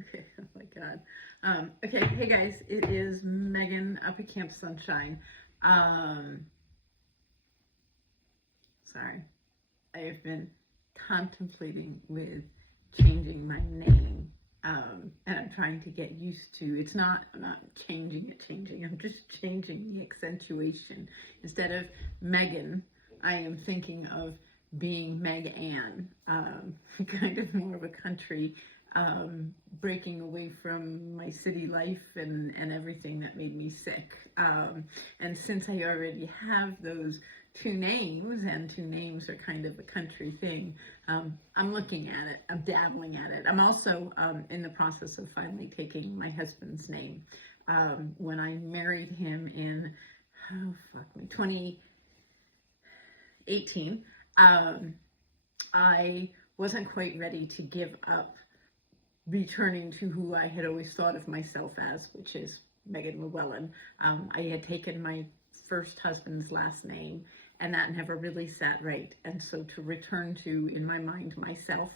Okay, oh my God. Okay, hey guys, it is Megan up at Camp Sunshine. Sorry, I have been contemplating with changing my name. And I'm trying to get used to, I'm not changing, I'm just changing the accentuation. Instead of Megan, I am thinking of being Meg Ann, kind of more of a country, breaking away from my city life and everything that made me sick. And since I already have those two names, and two names are kind of a country thing, I'm looking at it, I'm dabbling at it. I'm also in the process of finally taking my husband's name. When I married him in, 2018, I wasn't quite ready to give up returning to who I had always thought of myself as, which is Megan Llewellyn. I had taken my first husband's last name, and that never really sat right. And so to return to, in my mind, myself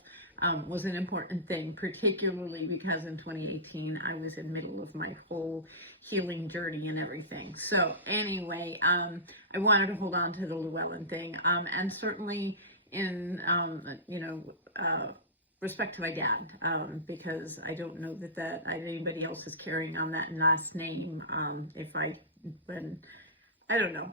was an important thing, particularly because in 2018, I was in the middle of my whole healing journey and everything. So anyway, I wanted to hold on to the Llewellyn thing, and certainly in, respect to my dad, because I don't know that anybody else is carrying on that last name. I don't know.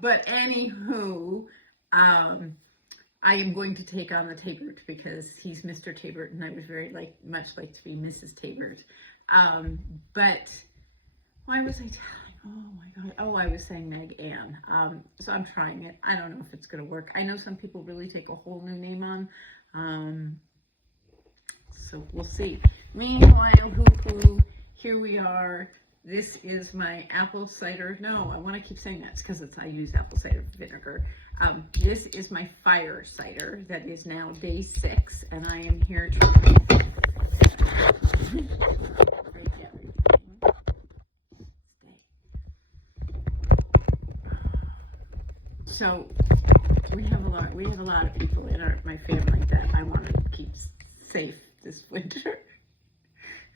But anywho, I am going to take on the Tabert because he's Mr. Tabert, and I would very much like to be Mrs. Tabert. But why was I telling? Oh my God. Oh, I was saying Meg Ann. So I'm trying it. I don't know if it's going to work. I know some people really take a whole new name on. So we'll see. Meanwhile, here we are. This is my apple cider. No, I want to keep saying that. It's because I use apple cider vinegar. This is my fire cider that is now day 6, and I am here to break everything. So we have a lot of people in my family that I want to keep safe this winter,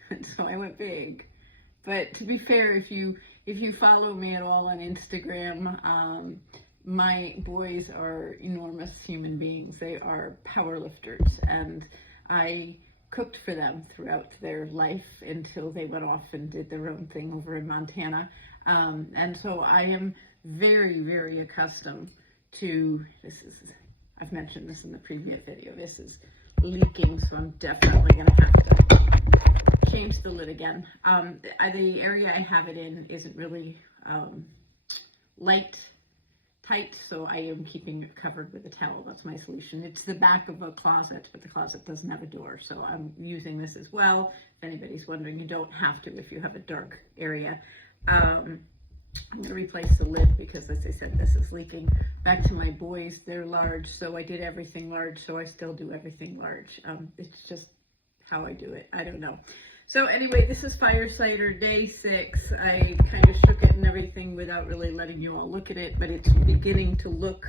and so I went big. But to be fair, if you follow me at all on Instagram, my boys are enormous human beings. They are power lifters, and I cooked for them throughout their life until they went off and did their own thing over in Montana. And so I am very, very accustomed to, I've mentioned this in the previous video, this is leaking, so I'm definitely going to have to change the lid again. The area I have it in isn't really tight, so I am keeping it covered with a towel. That's my solution. It's the back of a closet, but the closet doesn't have a door, so I'm using this as well. If anybody's wondering, you don't have to if you have a dark area. I'm going to replace the lid because, as I said, this is leaking. Back to my boys, they're large, so I did everything large, so I still do everything large. It's just how I do it. I don't know. So anyway, this is fire cider day 6. I kind of shook it and everything without really letting you all look at it, but it's beginning to look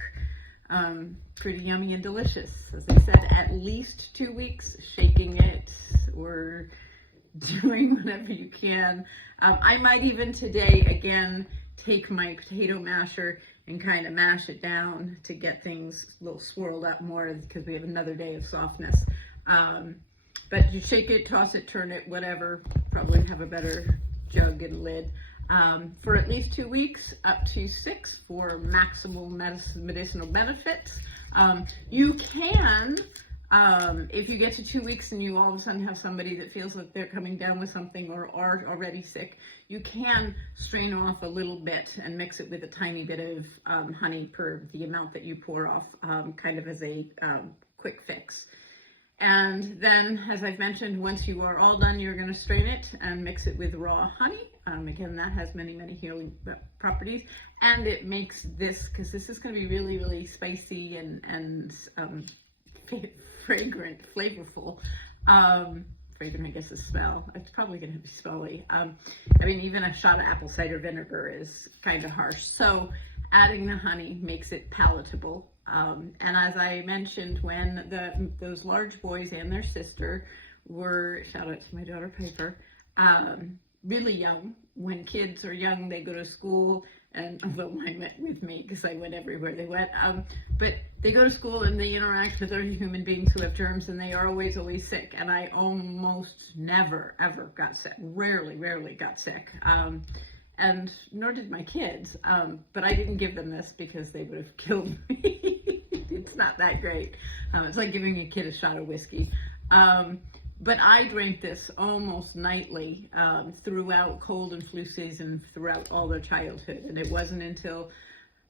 pretty yummy and delicious. As I said, at least 2 weeks shaking it or doing whatever you can. I might even today, again, take my potato masher and kind of mash it down to get things a little swirled up more because we have another day of softness. But you shake it, toss it, turn it, whatever, probably have a better jug and lid. For at least 2 weeks, up to 6 for maximal medicinal benefits. You can, if you get to 2 weeks and you all of a sudden have somebody that feels like they're coming down with something or are already sick, you can strain off a little bit and mix it with a tiny bit of honey per the amount that you pour off, kind of as a quick fix. And then, as I've mentioned, once you are all done, you're going to strain it and mix it with raw honey. Again, that has many, many healing properties. And it makes this, because this is going to be really, really spicy and fragrant, flavorful. Fragrant, I guess, is smell. It's probably going to be smelly. I mean, even a shot of apple cider vinegar is kind of harsh. So adding the honey makes it palatable. And as I mentioned, when those large boys and their sister were, shout out to my daughter Piper, really young. When kids are young, they go to school, and well, mine went with me because I went everywhere they went. But they go to school and they interact with other human beings who have germs, and they are always sick. And I almost never, ever got sick. Rarely got sick. And nor did my kids. But I didn't give them this because they would have killed me. It's not that great. It's like giving a kid a shot of whiskey. But I drank this almost nightly throughout cold and flu season, throughout all their childhood. And it wasn't until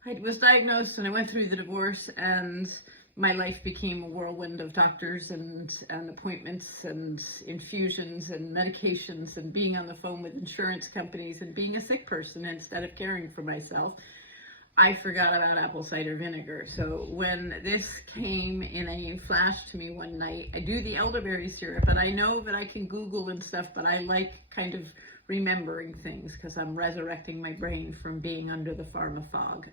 I was diagnosed and I went through the divorce and my life became a whirlwind of doctors and appointments and infusions and medications and being on the phone with insurance companies and being a sick person instead of caring for myself. I forgot about apple cider vinegar. So when this came in a flash to me one night, I do the elderberry syrup, and I know that I can Google and stuff, but I like kind of remembering things because I'm resurrecting my brain from being under the pharma fog.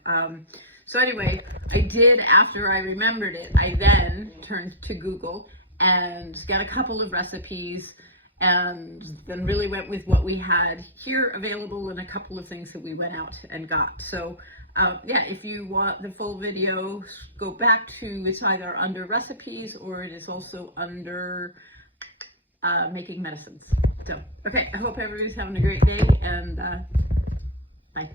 So anyway, I did, after I remembered it, I then turned to Google and got a couple of recipes and then really went with what we had here available and a couple of things that we went out and got. So yeah, if you want the full video, go back to, it's either under recipes or it is also under making medicines. So, okay, I hope everybody's having a great day, and bye.